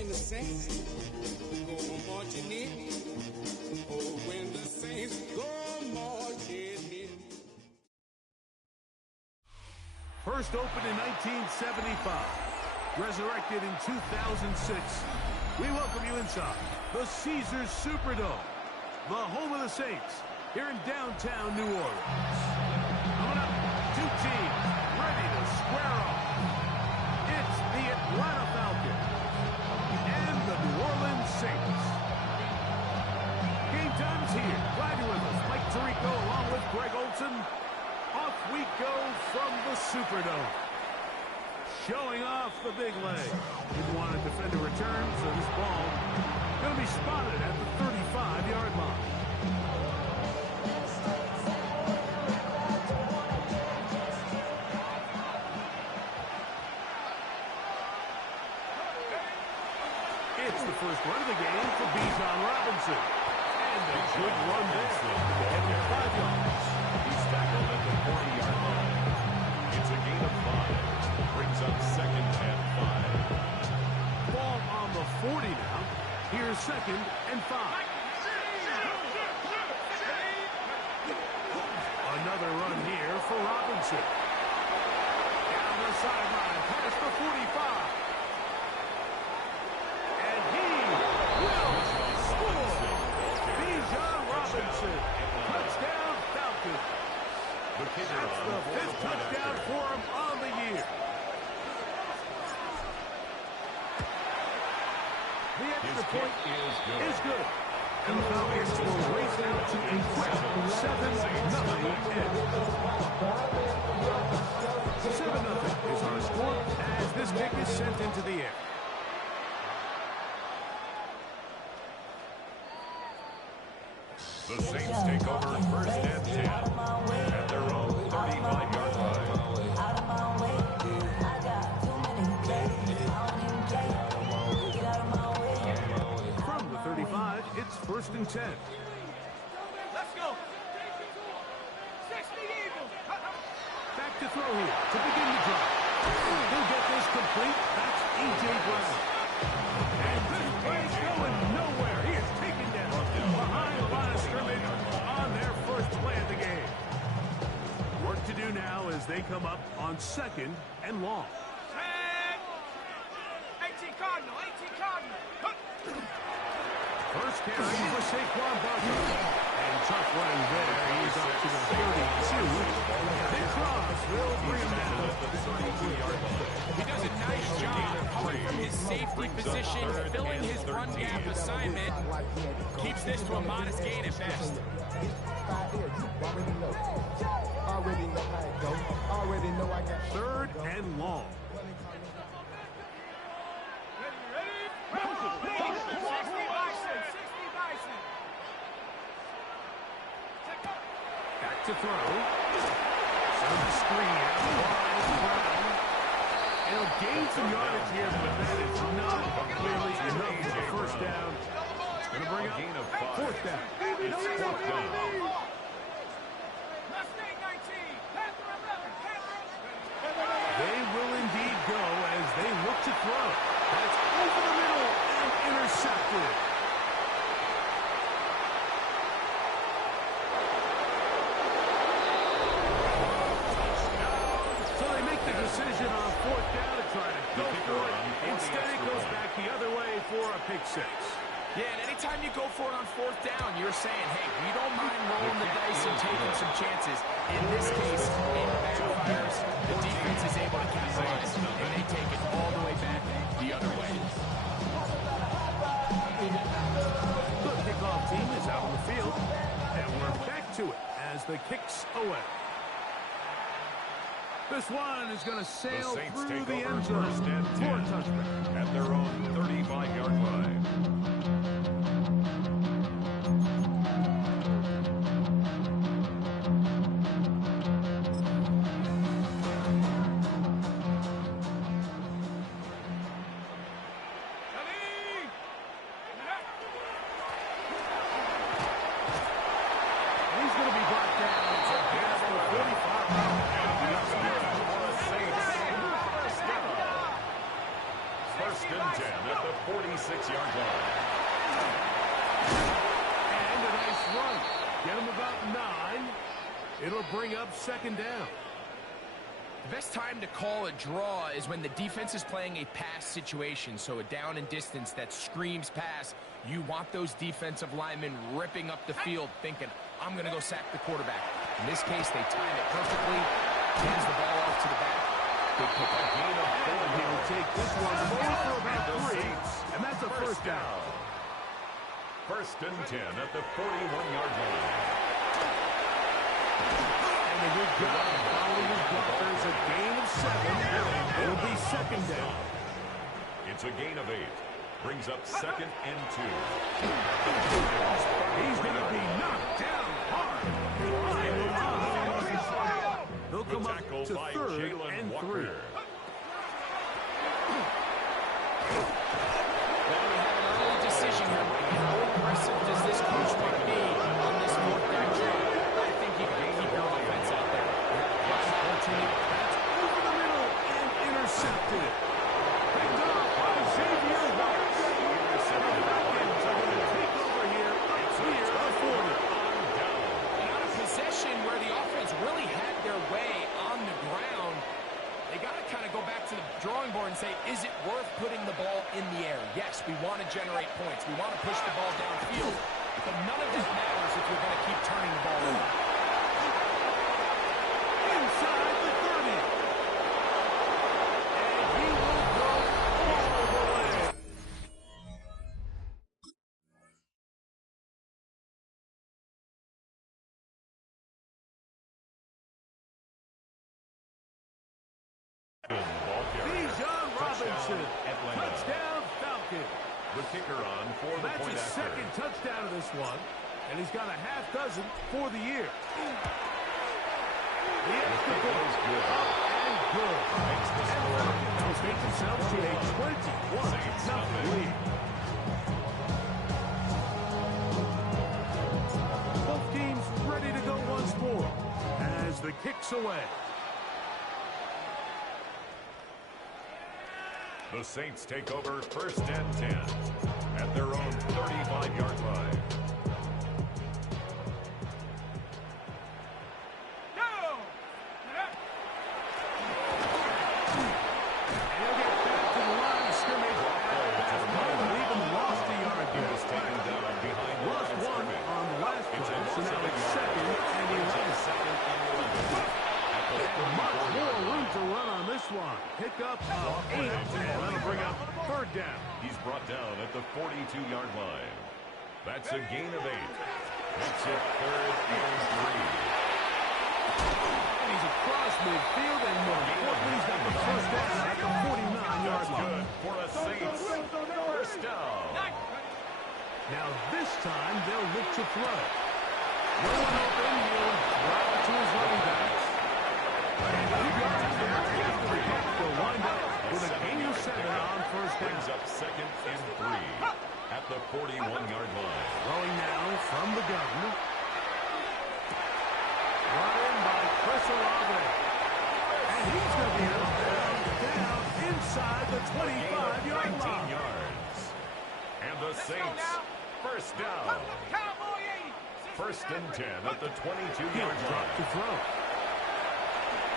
when the Saints go marching in. Oh, when the Saints go marching in. First opened in 1975, resurrected in 2006. We welcome you inside the Caesars Superdome, the home of the Saints, here in downtown New Orleans. Coming up, two teams ready to square off. It's the Atlanta Falcons and the New Orleans Saints. Game time is here. Glad you're with us. Mike Tirico along with Greg Olson. Off we go from the Superdome. Showing off the big leg. Didn't want to defend a return, so this ball going to be spotted at the 35-yard line. It's the first run of the game for Bijan Robinson. And a good run there. Getting 5 yards. He's tackled at the 40-yard line. It's a gain of 5. Brings up second and 5. Ball on the 40 now. Here's second and 5. Another run here for Robinson. Down the sideline, past the 45. And he will score. Bijan Robinson. Touchdown Falcons. That's the 5th touchdown for him on the year. The extra point is good. And the Falcons will race out to a quick 7-0 edge. 7-0 is our score as this kick is sent into the air. The Saints take over first and 10 at their own 35-yard line. From the 35, it's first and 10. Let's go. 60 Eagles. Back to throw here to begin the drive. He'll get this complete. That's A.J. Brown. And this play's going nowhere. He is taken down behind the line of scrimmage on their first play of the game. Work to do now as they come up on second and long. 18 Cardinal, 18 Cardinal. First carry for Saquon Barkley. And tough running there. He's up to the 32. Big cross will bring him down at the 32-yard line. He does a nice job coming from his safety position, filling his run gap assignment. Keeps this to a modest gain at best. Third and long. Back to throw. Some screen out wide. Brown. And he'll gain some yardage here, but that is not clearly enough for the first down. It's going to bring up Gain of 5. fourth down. It's fourth down. They will indeed go as they look to throw. That's over the middle and intercepted. So they make the decision on fourth down to try to go for it. Instead, it goes back the other way for a pick six. Yeah, and anytime you go for it on fourth down, you're saying, hey, we don't mind rolling the dice and taking some chances. In this case, it backfires. The defense is able to capitalize, and they take it all the way back the other way. The kickoff team is out on the field, and we're back to it as the kick's away. This one is going to sail through the end zone for a touchback. At their own 35-yard line. He's going to be brought down to past the 45. First and 10 at the 46. It'll bring up second down. The best time to call a draw is when the defense is playing a pass situation, so a down and distance that screams pass. You want those defensive linemen ripping up the field thinking, I'm going to go sack the quarterback. In this case, they time it perfectly, hands the ball off to the back. Big pickup. He'll take this one forward for about 3, and that's a first down. First and 10 at the 41-yard line. And a good job following his blockers, a gain of 7. It'll be second down. It's a gain of 8. Brings up second and 2. He's going to be knocked down hard. They'll come up to third and 3. Decision here, Mike. How aggressive does this coach want to be on this fourth down drive? I think you got to keep your offense out there. That's over the middle and intercepted. Picked up by Xavier White. The Falcons are going to take over here up near the 40. And on a possession where the offense really had their way on the ground, they got to kind of go back to the drawing board and say, is it worth putting the ball in the air? Yes, we want to generate points. We want to push the ball downfield. But none of that matters if you're going to keep turning the ball over. Inside the 30. And he will go all the way. Touchdown, Falcon. The kicker on for the That's point his after. second touchdown of this one, and he's got a half dozen for the year. The extra point is good. Up and good. Makes the score. Falcons take themselves to a 21-0 lead. Both teams ready to go once more as the kick's away. The Saints take over first and 10 at their own 35-yard line. He'll get back to the line of scrimmage at that moment. Even lost a yard He there. was taken down behind the Lost line of one scrimmage. on the last It's play, a so now it's second and 11. Second and 11. And much more room to run on this one. Pick up of 8, and that'll bring up third down. He's brought down at the 42-yard line. That's a gain of 8. Makes it third and 3. And he's across midfield, and more importantly, he's got the first down at the 49-yard line. Good for a Saints. First down. Now this time, they'll look to throw. No one open, he'll drop it to his running back. And 2 yards there after the catch. They'll wind up with a gain of 7 on first down. Brings up second and 3 at the 41-yard line. Throwing now from the gun. Brought in by Chris Olave. And he's going to be out there down inside the 25-yard 19 line. yards. And the Saints, first down. First and 10 at the 22-yard He'll drop to line. throw.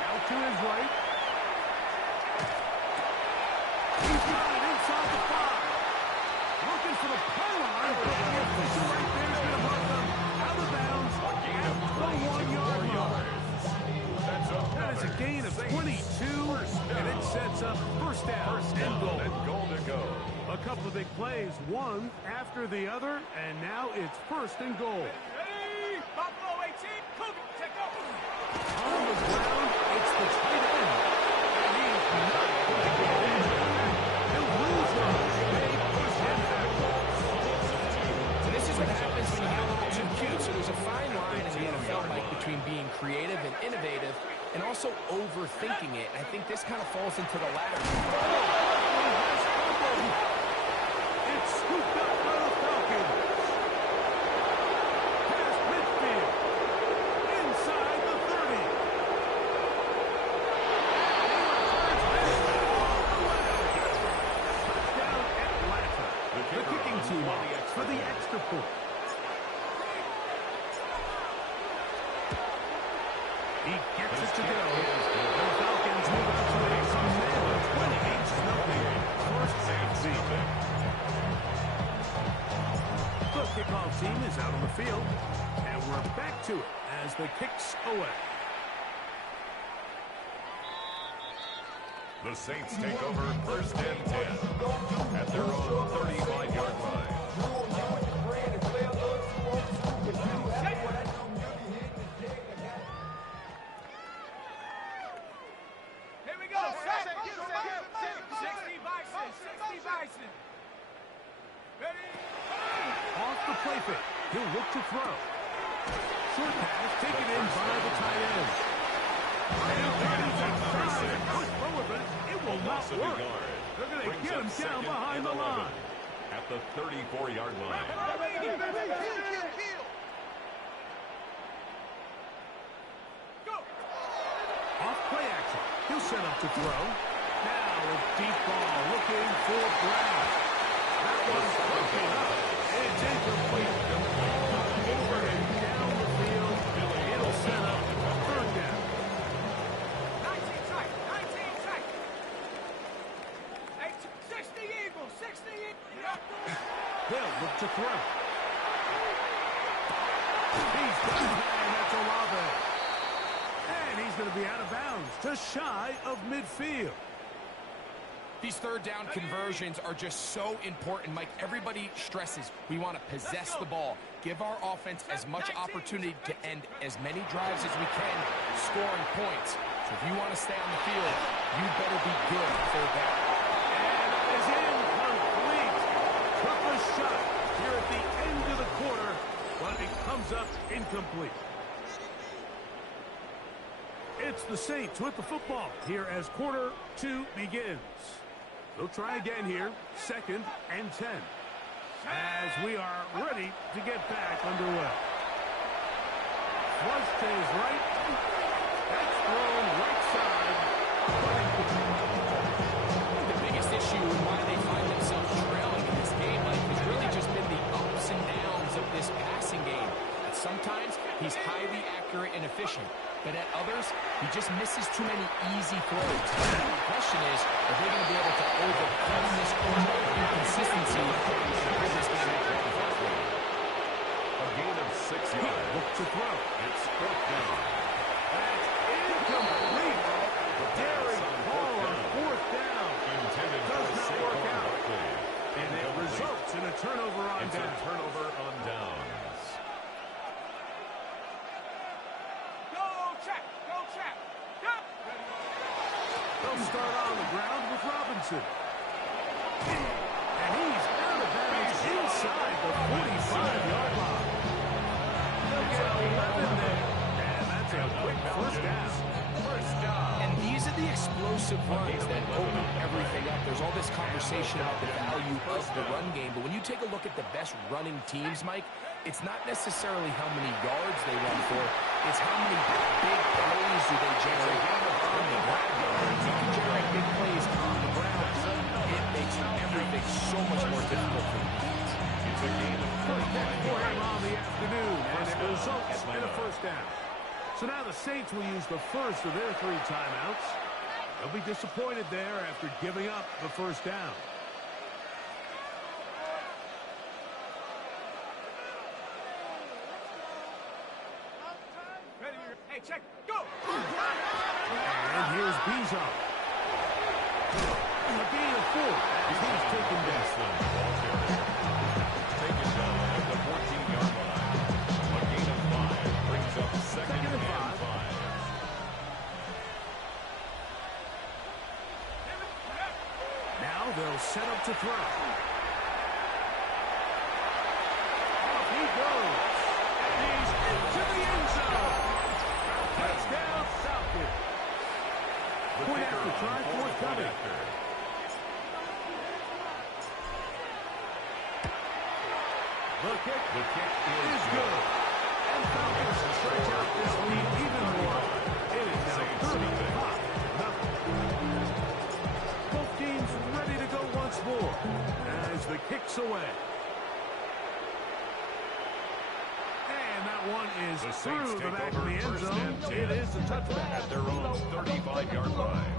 Out to his right. He's got it inside the 5. Looking for the pylon, but the official right there is going to mark them out of bounds at the 1-yard line. That is a gain of 22, and it sets up first down and goal. And goal to go. A couple of big plays, one after the other, and now it's first and goal. Buffalo 18, Cougar, check out. On the ground, it's the tight end. And he's not going to get in. He'll lose rush. They push him backwards. So this is what happens when you get a little too cute. So there's a fine line in the NFL, Mike, between being creative and innovative and also overthinking it. I think this kind of falls into the latter. It's scooped up by the Falcons. Past midfield. Inside the 30. Touchdown Atlanta. The kicking team for the extra point. to go. The Falcons move out to a commanding 28-0 first and 10. The kickoff team is out on the field, and we're back to it as the kick's away. The Saints take over first and 10 at their own 35-yard line. Here we go. 60 Bison. Ready? Off the play fake. He'll look to throw. Short pass taken in by the tight end. It will not work. They're going to get him down behind the line. At the 34-yard line. Go. Off play action. He'll set up to throw. Now a deep ball looking for Brown. That one's broken up. It's incomplete. Over and down the field. It'll set up third down. 19 tight. Hey, 60 Eagles. They'll look to throw. He's got it, and that's Olave. And he's going to be out of bounds, just shy of midfield. These third down conversions are just so important, Mike. Everybody stresses we want to possess the ball, give our offense as much opportunity to end as many drives as we can, scoring points. So if you want to stay on the field, you better be good on third down. And that is incomplete. Took a shot here at the end of the quarter, but it comes up incomplete. It's the Saints with the football here as quarter 2 begins. They'll try again here, 2nd and 10. As we are ready to get back underway. Flush to his right. That's thrown right side. The biggest issue and why they find themselves trailing in this game, Mike, has really just been the ups and downs of this passing game. And sometimes he's highly accurate and efficient, but at others, he just misses too many easy throws. The question is, are they going to be able to overcome this inconsistency and bring this game back? A gain of 6 yards. Look to throw. It's 4th down. That's incomplete. Daring ball on 4th down. Intended Does for not Saquon work out. Barkley. And it results in a turnover on It's down. a turnover on downs. Go check. Go. They'll start on the ground with Robinson. And he's out of bounds inside the 45-yard line. They'll get 11 there. And that's a quick first down. And these are the explosive runs that open everything up. There's all this conversation about the value of the run game, but when you take a look at the best running teams, Mike, it's not necessarily how many yards they run for, it's how many big plays do they generate on the ground. If you can generate big plays on the ground, it makes everything so much more difficult for the defense. It's a gain of 35 For him yards. on the afternoon, and it results in a first down. So now the Saints will use the first of their 3 timeouts. They'll be disappointed there after giving up the first down. Ready. Hey, check. Go. And here's Bijan. A gain of 4 as he's taken down. Taken down at the 14-yard line. A gain of 5 brings up 2nd and 5. Now they'll set up to throw. Off he goes. And he's into the end zone. Touchdown, Falcons. Point after try forthcoming. The kick is good. And Falcons stretch out this lead even more. It is now 35-0. Both teams ready to go once more. one is The through Saints the take back of over the end first zone. and 10 It is a touchback. at their own 35-yard line.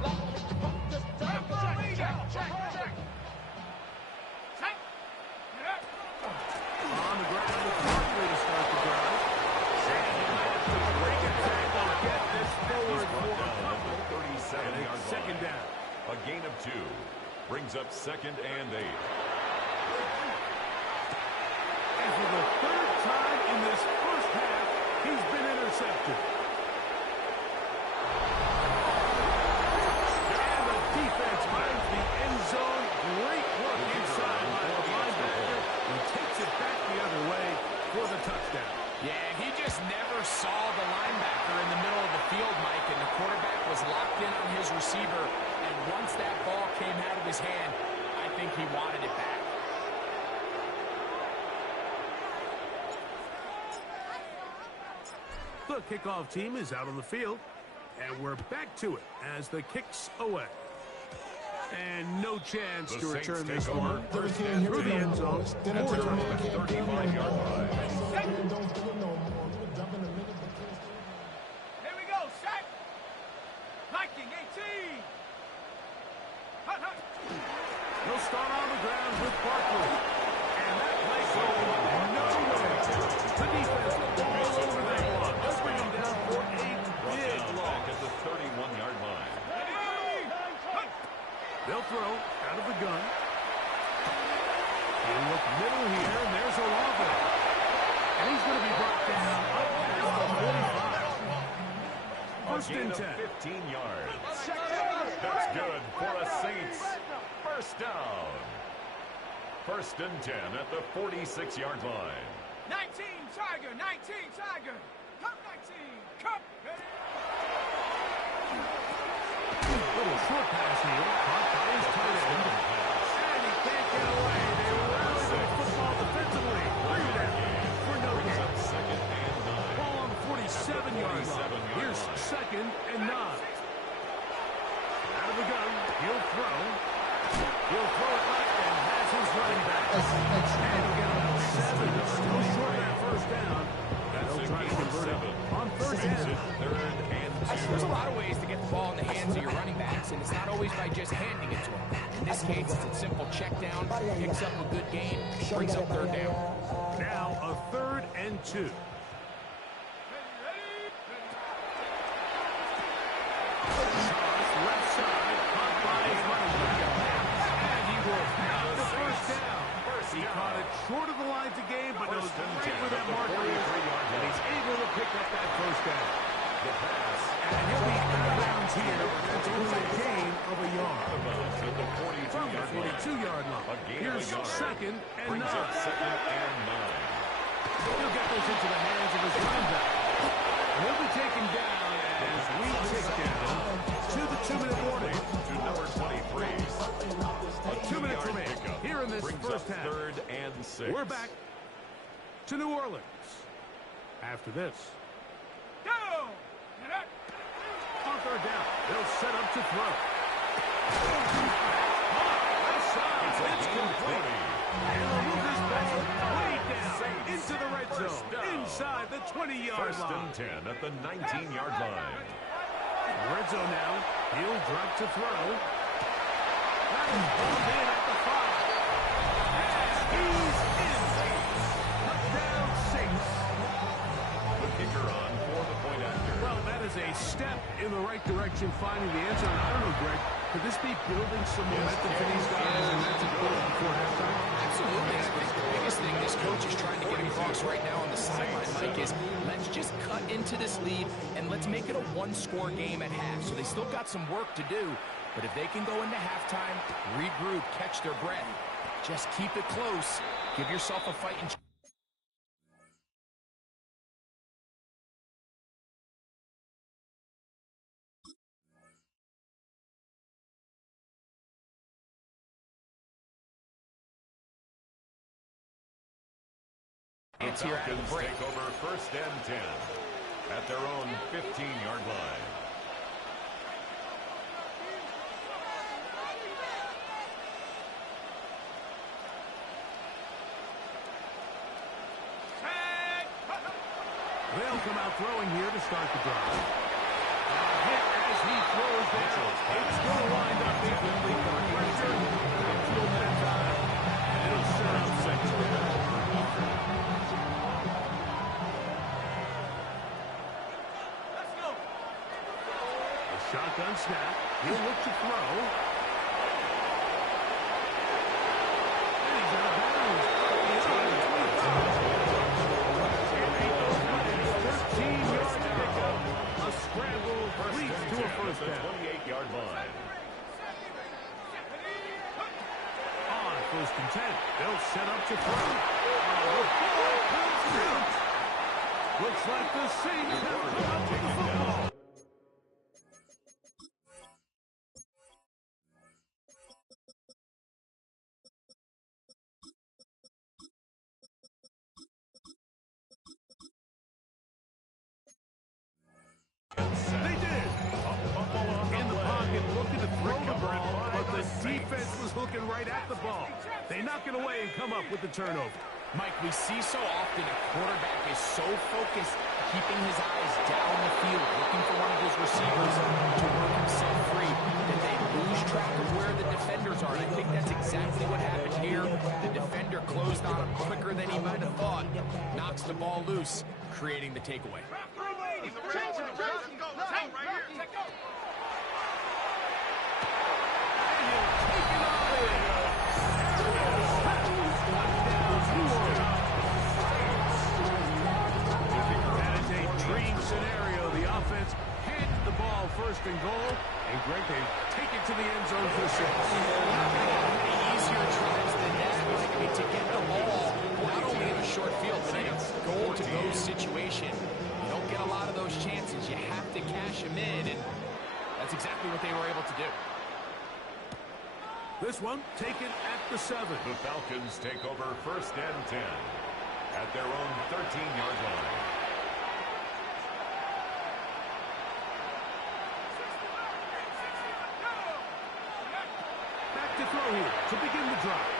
On the ground, it's Barkley to start the drive. And he might have to break a tackle to get this forward for a couple. 37-yard line. Second down. A gain of 2 brings up second and 8. And for the third time in this first half, he's been intercepted. And the defense finds the end zone. Great work inside by the linebacker. He takes it back the other way for the touchdown. Yeah, he just never saw the linebacker in the middle of the field, Mike, and the quarterback was locked in on his receiver. And once that ball came out of his hand, I think he wanted it back. The kickoff team is out on the field, and we're back to it as the kick's away. And no chance The to Saints return take this over one first and through the 10 end zone. at their own 35-yard line. Here we go, set. Viking 18. Hut, hut. He'll start on the ground with Barkley. And that play going nowhere. The defense all over that one. They'll bring him down for a big Back loss. at the 31-yard line. They'll throw out of the gun. He'll look middle here, and there's Olave. And he's going to be brought down up past the 45. First Gain and of 10. 15 yards. That's good for a Saints first down. First and 10 at the 46-yard line. 19 Tiger, 19 Tiger. Come 19, come. Little short pass here. Caught by his tight end. And he can't get away. They rally the football defensively. Bring it down for no Brings gain. up second and 9. Ball on the 47-yard line. Here's second and 9. Out of the gun. He'll throw. He'll throw it left and has his running back. And he'll get about 7 yards. Still short of that first down. That's They'll a try to gain of convert it 7. on third Saints down. at third and 2. There's a lot of ways to get the ball in the hands of your running backs, and it's not always by just handing it to them. In this case, it's a simple check down, picks up a good gain, brings up third down. Now a third and 2. Left side, caught by his running back. And he will have the first down. He caught it short of the lines of game, but knows right where that marker is. And he's able to pick up that first down. The pass. And he'll be out of bounds here. That's only a gain of a yard. At the From the 42-yard line. 42-yard line. A gain of Here's a yard. second and Brings 9. up second and 9. He'll get this into the hands of his running back. And he'll be taken down as we tick down to the 2-minute warning. To number 23. A 2 minutes 2-yard remain pickup. here in this Brings first up half. third and 6. We're back to New Orleans after this. Down. On third down, they'll set up to throw. Left side, it's complete. And they'll move this ball way down into the red zone, inside the 20-yard First line. and 10 at the 19-yard line. Red zone now. He'll drop to throw. That is pulled in at the 5. And he's in. Touchdown Saints. The kicker on for the point after. Well, that is a step in the right direction, finding the end zone. I don't know, Greg. Could this be building some momentum for these guys? And that's important before halftime. Absolutely. I think the biggest thing this coach is trying to get across right now on the sideline, Mike, is let's just cut into this lead and let's make it a one-score game at half. So they still got some work to do, but if they can go into halftime, regroup, catch their breath, just keep it close, give yourself a fighting chance. The Here out of the Falcons break. take over first and 10 at their own 15-yard line. They'll come out throwing here to start the drive. Hit as he throws there. It's going to wind up incomplete. The pressure comes to him that time. And it'll set up second down. Let's go. A shotgun snap. He'll look to throw. And he's out of bounds. Beyond the 25. And he goes with it. 13-yard pickup. A scramble leads to a first down. 28-yard line. On first and 10. They'll set up to throw. The ball comes out. Looks like the Saints have come up with the football. They did. In the pocket, looking to throw the ball, but the defense was looking right at the ball. They knock it away and come up with the turnover. Mike, we see so often a quarterback is so focused, keeping his eyes down the field, looking for one of his receivers to work himself free, that they lose track of where the defenders are. And I think that's exactly what happened here. The defender closed on him quicker than he might have thought, knocks the ball loose, creating the takeaway. Scenario, the offense hands the ball first and goal, and Greg, they take it to the end zone for 6. Easier tries than that. I mean, to get the ball, not only in a short field, but in a goal-to-go situation. You don't get a lot of those chances. You have to cash them in, and that's exactly what they were able to do. This one taken at the 7. The Falcons take over first and 10 at their own 13-yard line. To throw here to begin the drive.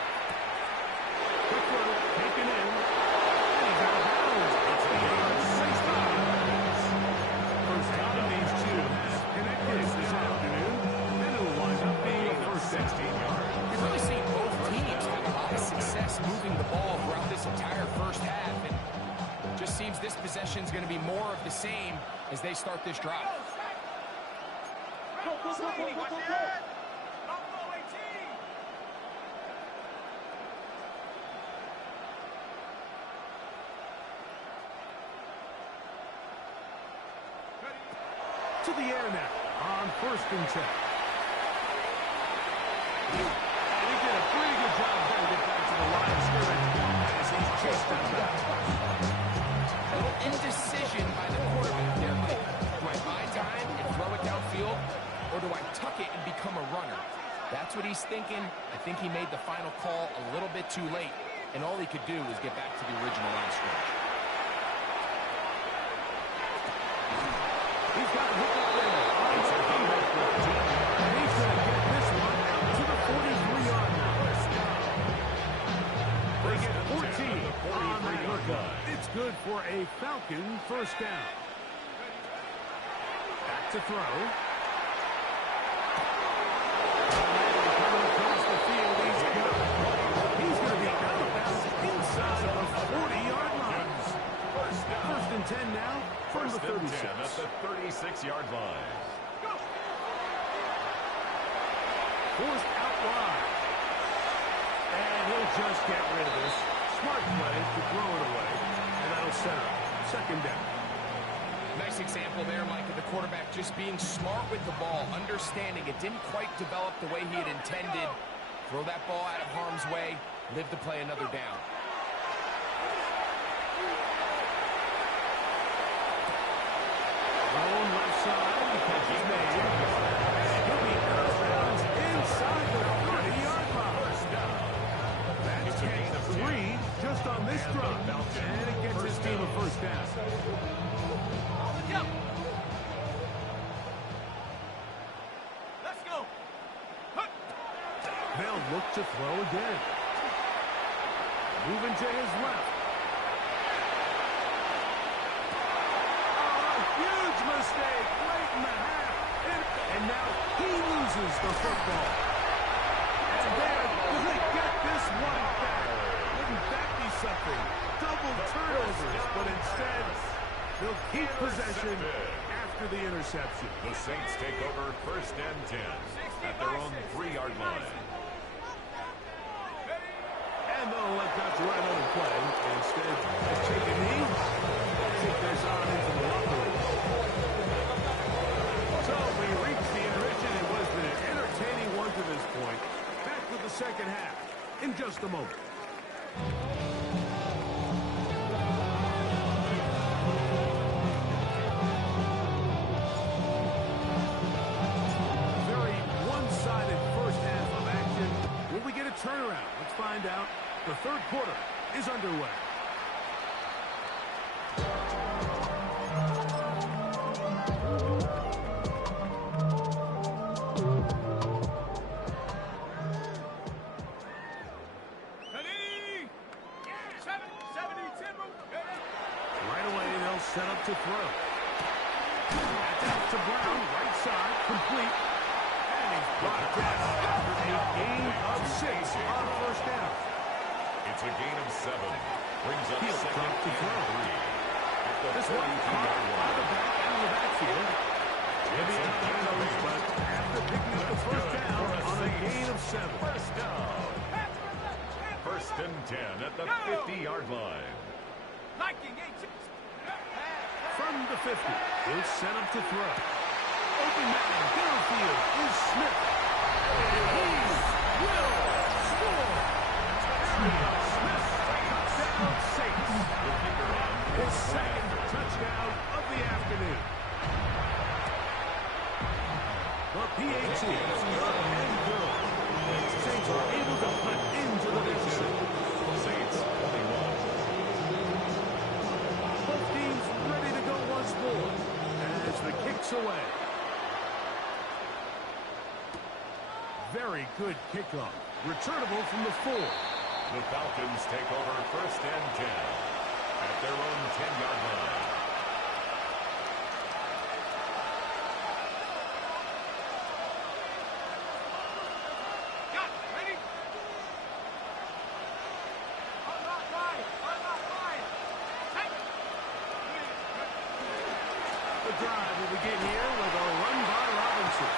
Quick throw, taken in, and he's out of bounds. It's beyond 6 yards. First time these two have connected this afternoon, and it'll wind up being a first 16 yards. You've really seen both teams have a lot of success moving the ball throughout this entire first half, and it just seems this possession is going to be more of the same as they start this drive. To the air now on first and 10. And he did a pretty good job trying to get back to the line of scrimmage as he's chased out back. A little indecision by the quarterback there, Mike. Do I buy time and throw it downfield, or do I tuck it and become a runner? That's what he's thinking. I think he made the final call a little bit too late, and all he could do was get back to the original line of scrimmage. He's got a hook up there. And he's going to get this one out to the 43-yard line. They get 14 on that hookup. It's good for a Falcon first down. Back to throw. Coming across the field, he's going to be out of bounds inside of the 40-yard line. First and 10 now. First and 10 at the 36-yard line. Forced out wide. And he'll just get rid of this. Smart play to throw it away. And that'll set up second down. Nice example there, Mike, of the quarterback just being smart with the ball, understanding it didn't quite develop the way he had intended. Throw that ball out of harm's way, live to play another down. Own left side, the catch is made. He'll be out of bounds inside the 30-yard line. That's gain of 3 just on this drive. And it gets his team a first down. Let's go. They'll look to throw again. Moving to his left. loses the football. And they're going to get this one back. Wouldn't that be something? Double turnovers, but instead, they'll keep possession after the interception. The Saints take over 1st and 10 at their own 3-yard line. And they'll let that run on and play. Instead, take a knee. Take this on into the locker room. So we reached the intermission. It was an entertaining one to this point. Back with the second half in just a moment. Very one-sided first half of action. Will we get a turnaround? Let's find out. The third quarter is underway. Right away, they'll set up to throw. That's out to Brown, right side, complete. And he's brought down after a gain of 6 on first down. It's a gain of 7. Brings up He'll second drop the and throw. 3. At the This one caught 42-yard by line. the back out of the backfield. Maybe out of bounds, but after picking up the first down on a gain of 7. First down. 1st and 10 at the 50-yard line. From the 50, he'll set up to throw. Open man, downfield is Smith. And he will score. Smith, touchdown Saints. His second touchdown of the afternoon. The PAT is up and good. Saints are able to put into the deficit. Saints 21. Both teams ready to go once more as the kick's away. Very good kickoff. Returnable from the 4. The Falcons take over 1st and 10 at their own 10-yard line. The drive will begin here with a run by Robinson.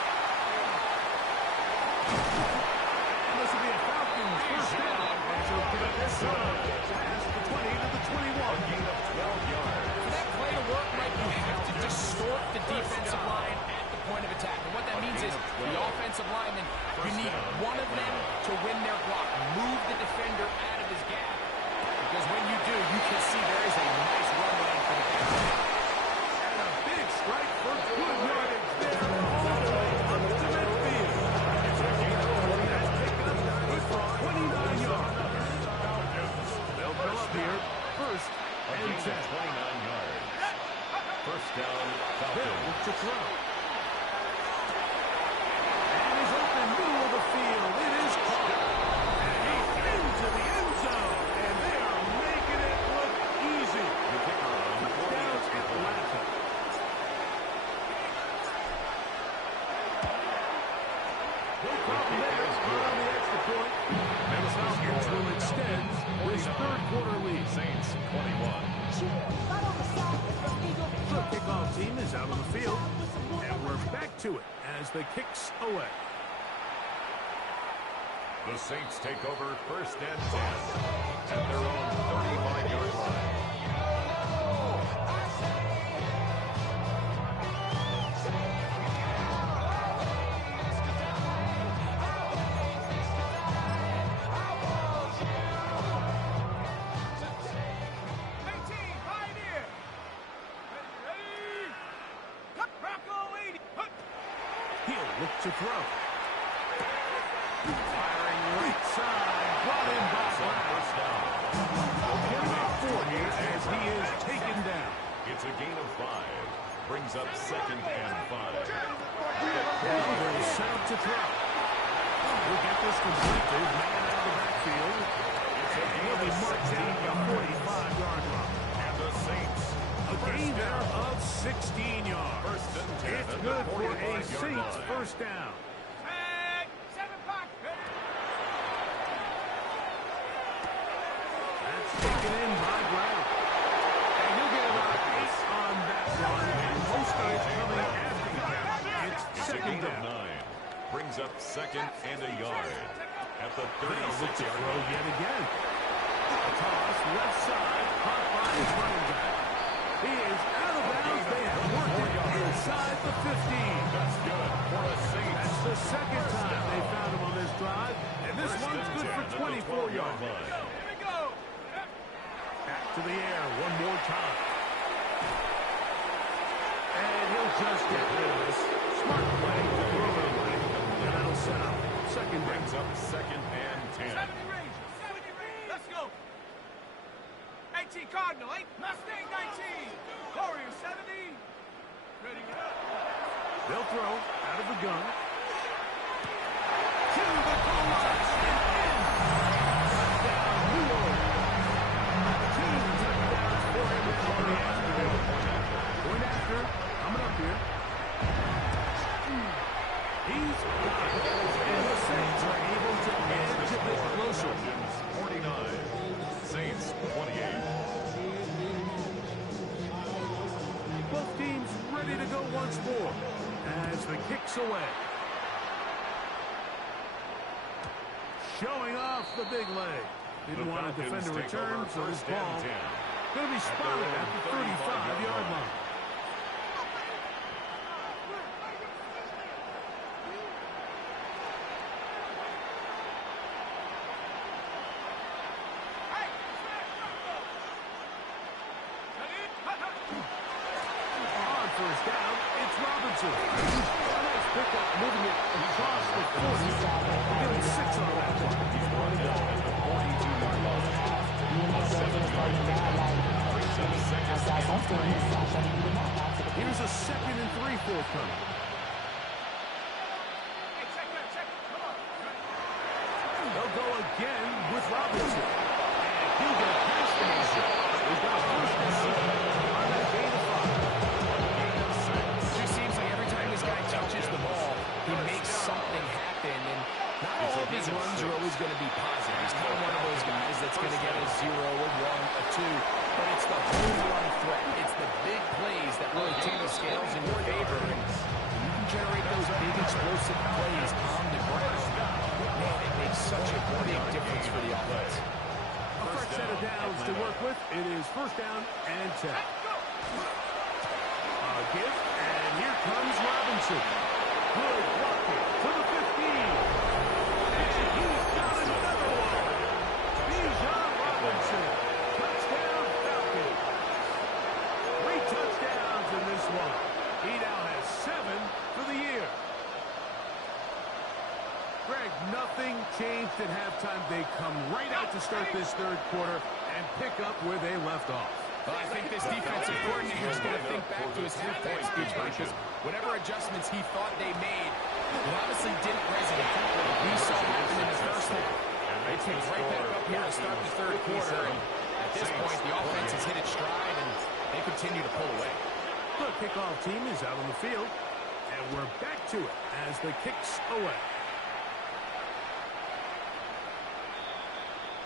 And this will be a Falcons first down. As he'll get this one past the 20 to the 21. Gain of 12 yards. For that play to work, Mike, you have to distort the defensive line at the point of attack. And what that means is the offensive lineman, you need one of them to win their block. Move the defender out of his gap. Because when you do, you can see there is a nice run lane for the pass. And a big strike for good yardage there all the way up to midfield. That's picked up good for 29 yards. They'll fill up here. 1st and 10. 29 yards. First down, Hill Falcons. to throw. And he's open middle of the field. It is caught. And he's into the end zone. And they are making it look easy. The kicker on Down Atlanta. No problem there. On the extra point. And the Falcons will extend this third quarter lead. Saints 21. The kickoff team is out on the field. And we're back to it as the kick's away. The Saints take over 1st and 10 at their own 35-yard line. He'll look to throw. Firing right side. Brought in by First down. Get about 4 here as he is taken down. It's a gain of 5. Brings up 2nd and 5. They'll set up to throw. We'll get this completed. Man out of the backfield. And he'll be marked down at the 45-yard line. And the Saints. A gain there of 16 yards. First and 10 It's at the good for a 45-yard Saints line. first down. taken in by Brown. And he'll get about 8 on that one. And Mostert is coming after the catch. It's second down. 9. Brings up second and a yard at the They'll look to 36-yard throw line. yet again. A toss, left side, caught by his running back. He is out of bounds. They have worked it inside the 15. That's good for a Saints. That's the second time they found him on this drive. And this one's good for 24 yards. Here we go. Back to the air one more time. And he'll just get rid of this. Smart play to throw it away. And that'll set up second down. Brings up second and 10. 70 range. 70 range. Let's go. 18 Cardinal, 8 Mustang 19. Warrior 70. Ready to go. They'll throw out of the gun. To the goal line. And in. Touchdown, New Orleans. 2 touchdowns for him on the afternoon. Point after. Coming up here. He's got it. And the Saints are able to edge a bit closer. 49. Saints 28. Both teams ready to go once more as the kick's away. Showing off the big leg. Didn't want to defend a return, so this ball going to be spotted at the 35-yard line. On first down, it's Robinson. Nice pickup, moving it across the 40. We'll give him 6 on that one. He's brought down at the 42-yard line. A 7-yard pickup. Brings up second and 3. Here's a 2nd and 3 forthcoming. Hey, check that, check it. Come on. They'll go again with Robinson. And he'll get past the marker. He's got a first and 7 on that gain of 5. It just seems like every time this guy touches the ball, he makes something happen. And not all of his runs are always going to be positive. He's kind of one of those guys that's going to get a 0, a 1, a 2. But it's the home run threat. It's the big plays that really tip the scales in your favor. And you can generate those big explosive plays on the ground. Man, it makes such a big difference for the offense. A fresh set of downs to work with. It is first down and 10. A gift, and here comes Robinson. Good blocking to the 15. And he's got another one. Bijan Robinson. Touchdown, Falcons. 3 touchdowns in this one. He now has 7 for the year. Greg, nothing changed at halftime. They come right out to start this third quarter and pick up where they left off. Well, I think this defensive coordinator is going to think back to his halftime speech, because whatever adjustments he thought they made, it obviously didn't resonate. We saw it happen in the first half. They picked right back up here to start the third quarter. And at this point, the offense has hit its stride, and they continue to pull away. The kickoff team is out on the field, and we're back to it as the kick's away.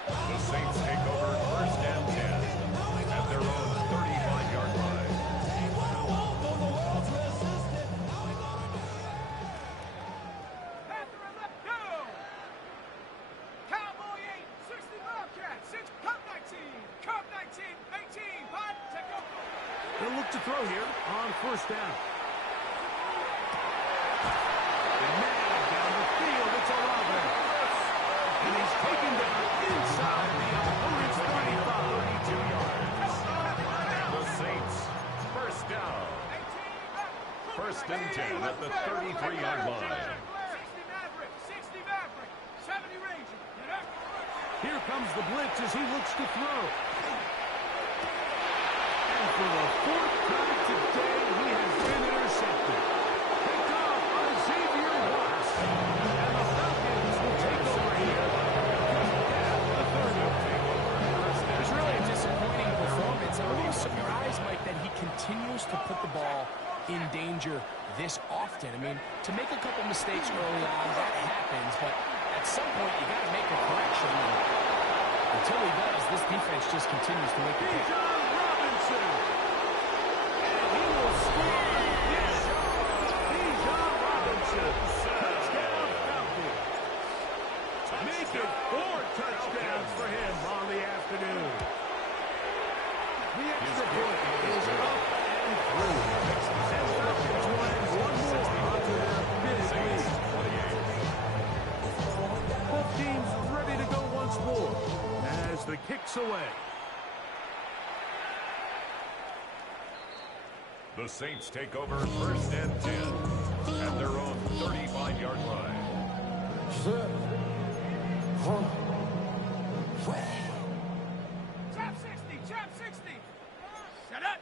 The Saints take over first and 10 at their own 35-yard line. Panther and left, go! Cowboy 8, 60 Wildcats, 6, Cub 19, Cub 19, 18, Pod, take over. They'll look to throw here on first down. And now down the field, it's Olave. And he's taken down inside the opponent's 35. 32 yards. The Saints, first down. 18, First and 10 at the 33-yard line. 60 Maverick, 60 Maverick, 70 Ranger. Get up. Here comes the blitz as he looks to throw. And for the 4th time today, he has been intercepted. Picked off by Xavier Watts. And the Falcons will take over here. The third It was really a disappointing performance. I'm a little surprised, Mike, that he continues to put the ball in danger this often. I mean, to make a couple mistakes early on, that happens, but at some point you got to make a correction. And Until he does, this defense just continues to make the play. Robinson. And he will score again. Bijan Robinson. Touchdown Falcons. Make it 4 touchdowns for him on the afternoon. The extra point is up and through. And Falcons win one more onto their big lead. Both teams ready to go once more as the kick's away. The Saints take over 1st and 10 at their own 35-yard line. Trap 60, trap 60. Set up.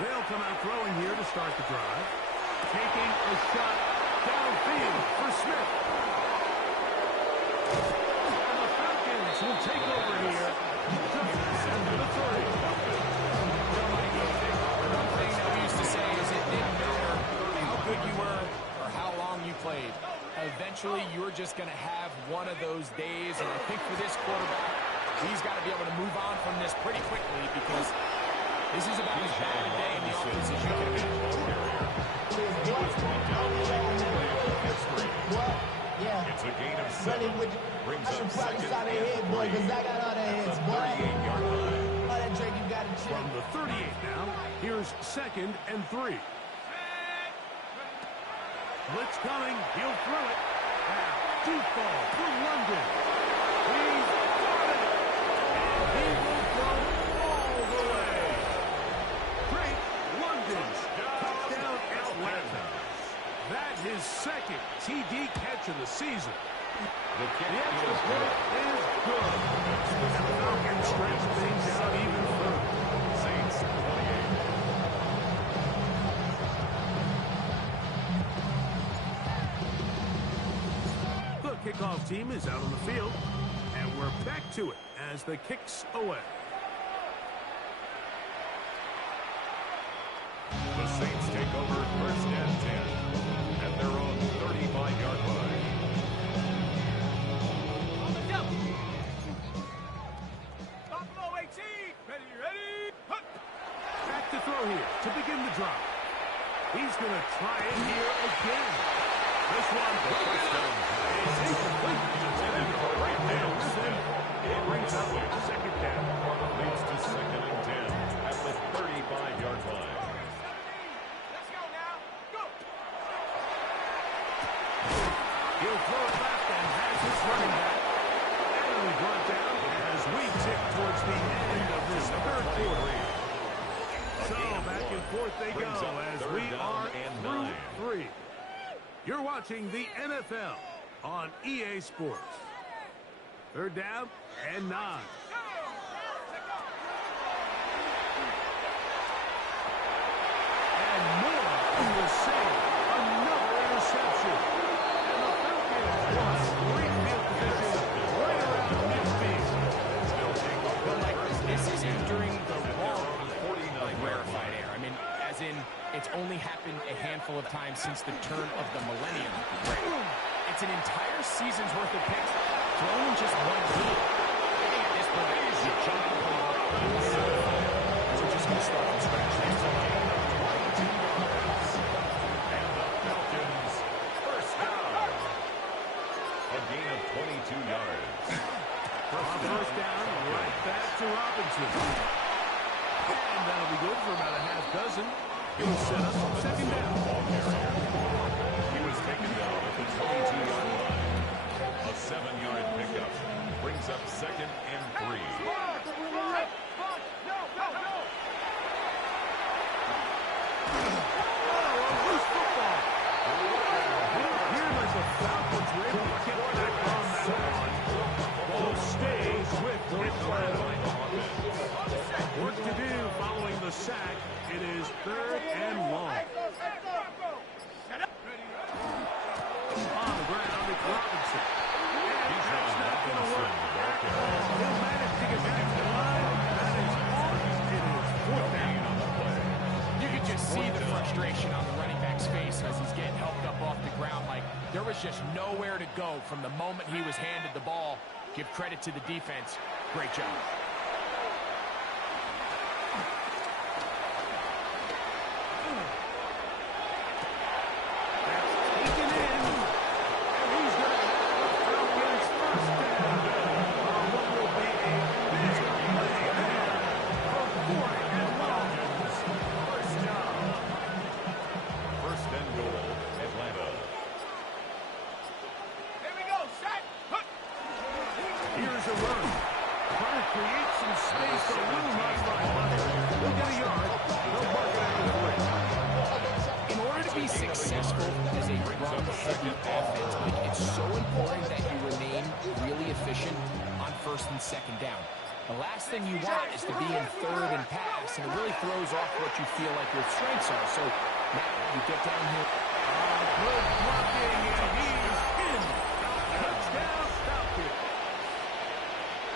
They'll come out throwing here to start the drive. Taking a shot downfield for Smith. And the Falcons will take over here just into the 30. One thing that we used to say is it didn't matter how good you were or how long you played. Eventually, you're just going to have one of those days, and I think for this quarterback, he's got to be able to move on from this pretty quickly because this is about as bad a day in the offense as you can It's a gain of 7. Brings up 2nd and 3 at the 38-yard line. From the 38 now, here's 2nd and 3. Blitz coming. He'll throw it. Now, deep ball for London. He's got it. And he will throw all the way. Great London. Touchdown Atlanta. That his 2nd TD catch of the season. The extra point is good. And the Falcons stretch things out even further. Saints 28. The kickoff team is out on the field, and we're back to it as the kick's away. The Saints take over 1st and 10 at their own 35-yard line. On the jump. Buffalo 18. Ready. Hup. Back to throw here to begin the drive. He's going to try it here again. This one broken up. It's incomplete. Intended for right there with him. It brings up 2nd down. Leads to 2nd and 10 at the 35-yard line. Let's go now. Go. He'll throw it left and has his running back. And brought down as we tick towards the end of this 3rd quarter. So back and forth they go as we are through 3. You're watching the NFL on EA Sports. 3rd down and 9. And more in the same. Another interception. And the Falcons want great field position right around midfield. But like this is entering the wrong rarefied air. I mean, as in, it's only happened a handful of times since the turn of the millennium. It's an entire season's worth of picks thrown in just one game. I think at this point, you jump the ball. We're just going to start from scratch next time. And the Falcons 1st down. A gain of 22 yards. On 1st down, right back to Robinson. And that'll be good for about a half dozen. It'll set up 2nd down. He was taken down at the 22-yard line. A 7-yard pickup brings up 2nd and 3. Loose football. Here as the Falcons were able to get back on that one. Ball stays with Atlanta. Work to do following the sack. It is 3rd and long. On the ground, it's Robinson. And that's not going to work. He'll manage to get back to the line. That is on. It is 4th down. You can just see the frustration on the running back's face as he's getting helped up off the ground. Like, there was just nowhere to go from the moment he was handed the ball Give credit to the defense. Great job. Second down. The last thing you want is to be in third and pass, and it really throws off what you feel like your strengths are. So now you get down here. Good blocking, and he's in. Touchdown, Falcons.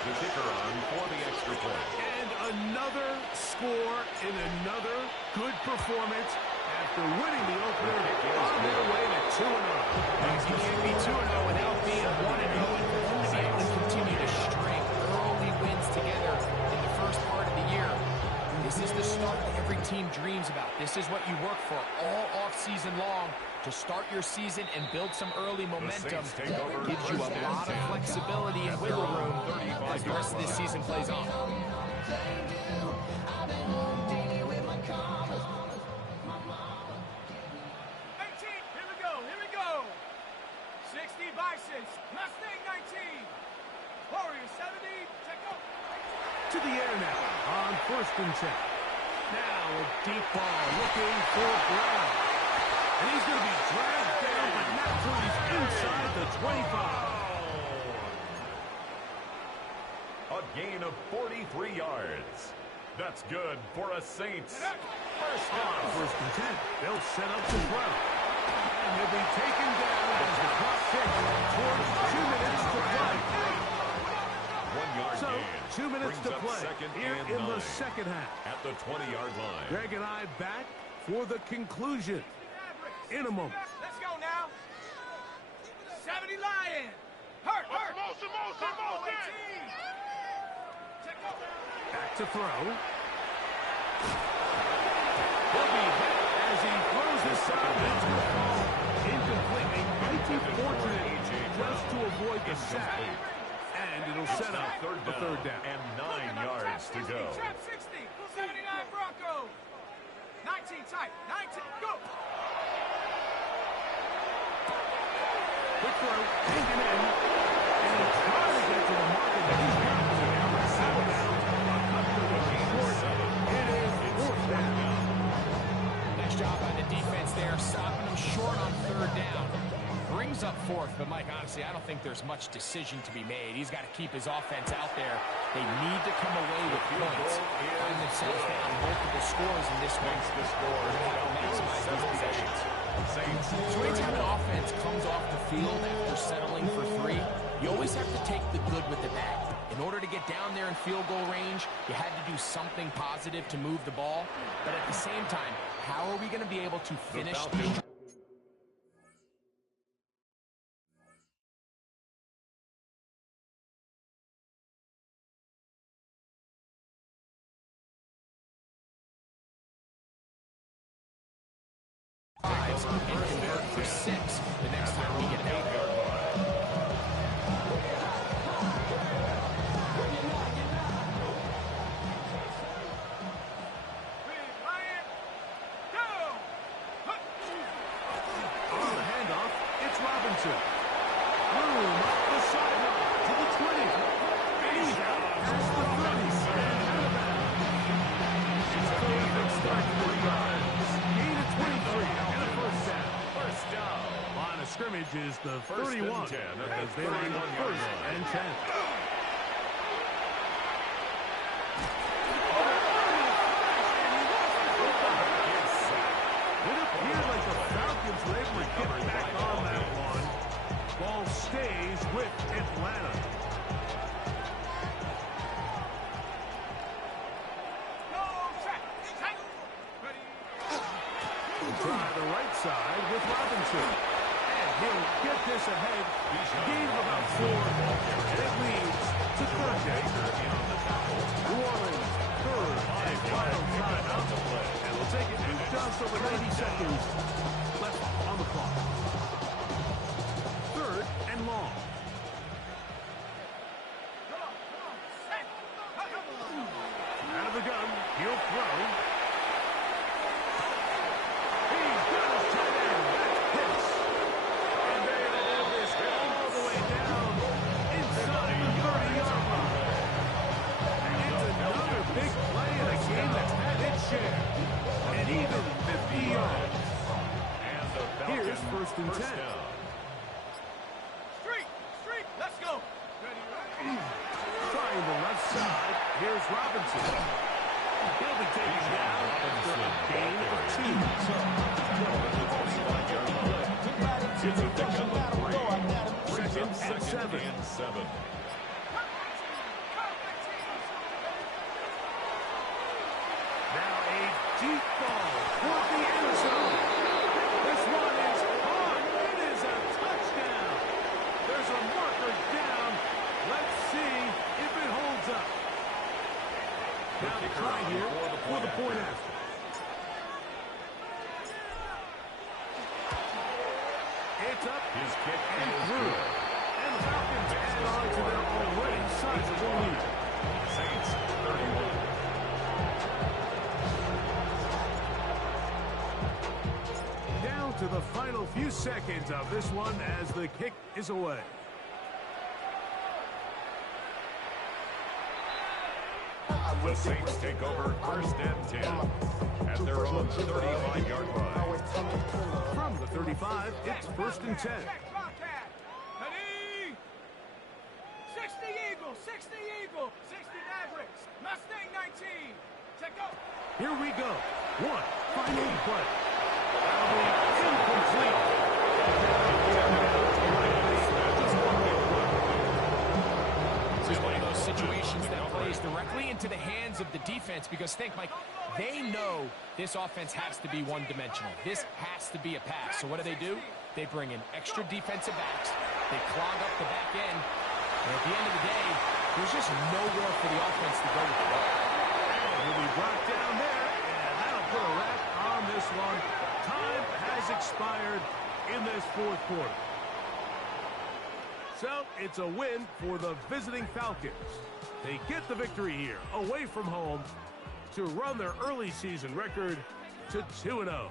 The kicker on for the extra point. And another score in another good performance after winning the opener on their way to 2-0. You can't be 2-0 without being 1-0, and for them to be able to continue to string early wins together in the first part of the year, this is the start that every team dreams about. This is what you work for all off-season long, to start your season and build some early momentum. It gives you a lot of flexibility and wiggle room as the rest of this season plays on. 60 Bisons, Mustang 19. Warrior 70, check out. To the air now on 1st and 10. Now a deep ball looking for Brown. And he's going to be dragged down, but not till he's inside the 25. A gain of 43 yards. That's good for a Saints. First down. 1st and 10. They'll set up to throw. And he'll be taken down as the clock ticks towards 2 minutes to play. 1 yard So, gain. 2 minutes to play here in the 9. second half. At the 20-yard line. Greg and I back for the conclusion in a moment. Let's go now. 70 Lion. Hurt. Motion. Check out. Back to throw. He'll be hit as he throws his side into the ball. Incomplete. A mighty fortunate just to avoid the sack. And it'll set up the third down. And 9 yards to go. Trap 60. 79 Broncos. 19 tight. 19. Go. Quick throw. Taken in. And he tries to get to the market, but he's got it. It is 4th down. Nice job by the defense there, stopping them short on 3rd down. Brings up 4th, but Mike, honestly, I don't think there's much decision to be made. He's got to keep his offense out there. They need to come away with points. Find themselves down multiple scores in this one. Maximize these possessions. So anytime an offense comes off the field after settling for 3, you always have to take the good with the bad. In order to get down there in field goal range, you had to do something positive to move the ball. But at the same time, how are we going to be able to finish the... and convert for 6 the next time we get down there. On the handoff, it's Robinson. Boom, up the sideline to the 20. And he's out past the 30. It's a perfect start to the drive. Gain of 23 and a first down. Line of scrimmage is the 31 as they line up 1st and 10. It appeared like the Falcons were able to get back on that one. Ball stays with Atlanta. Try the right side with Robinson. And He'll get this ahead. Gain of about 4, and it leads to third down. New Orleans, third and final timeout to play. And we'll take it with just over 90 seconds left on the clock. Third and long. Out of the gun, he'll throw. He's got his tight end. That's Pitts. And they have this all the way down inside the 30-yard line. It's another big play in a game that's had its share. And even 50 yards. Here's first and 10. Street, let's go. Trying the left side. Here's Robinson. He'll be taken down after a gain of 2. It's a pickup of 3. Second and 7. Now a deep ball for the end zone. This one is caught. It is a touchdown. There's a marker down. Let's see if it holds up. Now the try here for the point after. It's up His kick and is through. good. And the Falcons add on to their already sizable lead. Saints 31. Down to the final few seconds of this one as the kick is away. The Saints take over first and 10 at their own 35-yard line. From the 35, it's first and 10. Ready? 60 Eagle, 60 Eagle, 60 Mavericks, Mustang 19. Check out. Here we go. One final play. That'll be incomplete. This is one of those situations that plays directly into the hands of the defense because think, Mike, they know this offense has to be one-dimensional. This has to be a pass. So what do? They bring in extra defensive backs. They clog up the back end. And at the end of the day, there's just nowhere for the offense to go with the ball. Will be brought down there, and that'll put a wrap on this one. Time has expired in this fourth quarter. So, it's a win for the visiting Falcons. They get the victory here, away from home, to run their early season record to 2-0.